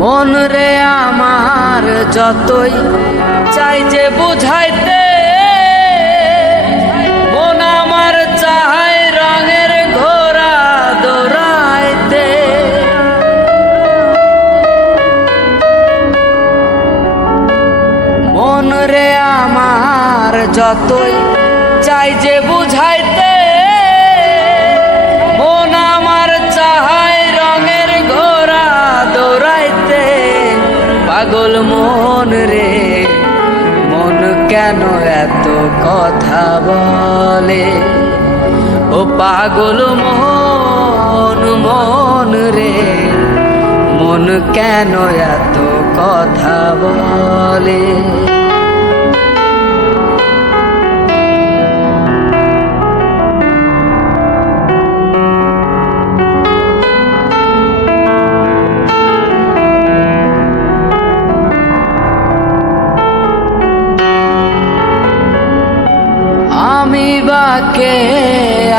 মন রে আমার যতই চাই যে বুঝাইতে, মন আমার চায় রঙের ঘোড়া দৌড়াইতে। মন রে আমার যতই চাই যে বুঝাইতে, মন আমার চায় রঙের ঘোড়া দৌড়াইতে। পাগল মন রে মন কেন এত কথা বলে? ও পাগল মন মন রে মন কেন এত কথা বলে? আমি বাকে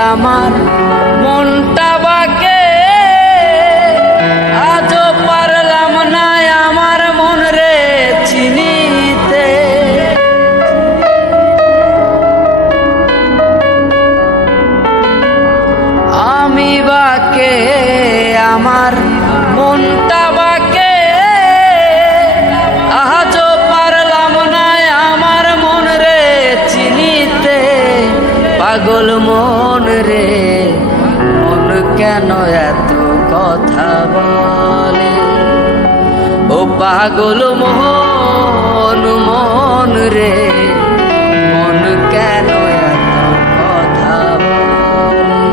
আমার মনটা বাকে, আজও পারলাম না আমার মন রে চিনিতে। আমি বাকে আমার মনটা বাকে, আজও পারলাম না আমার মন রে চিনিতে। পাগল মন রে মন কেন এত কথা বলে? ও পাগল মন মন রে মন কেন এত কথা বলে?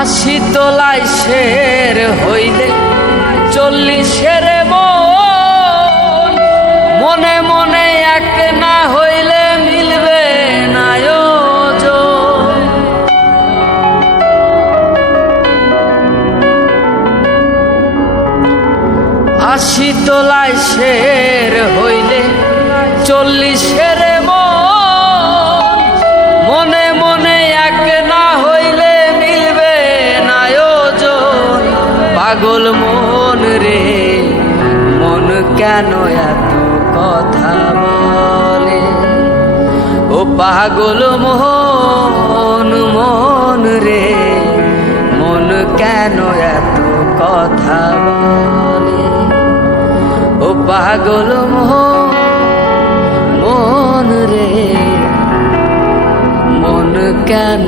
আশি তোলায় শের হইলে 40-এর মন, মনে মনে এক না হইলে মিলবে না ওজন। আশি তোলায় শের হইলে 40-এর মন, মনে মনে এক না হইলে মিলবে না ওজন। পাগল মন রে মন কেন এত কথা বলে? ও পাগল মন মন রে মন কেন এত কথা বলে? ও পাগল মন রে মন কেন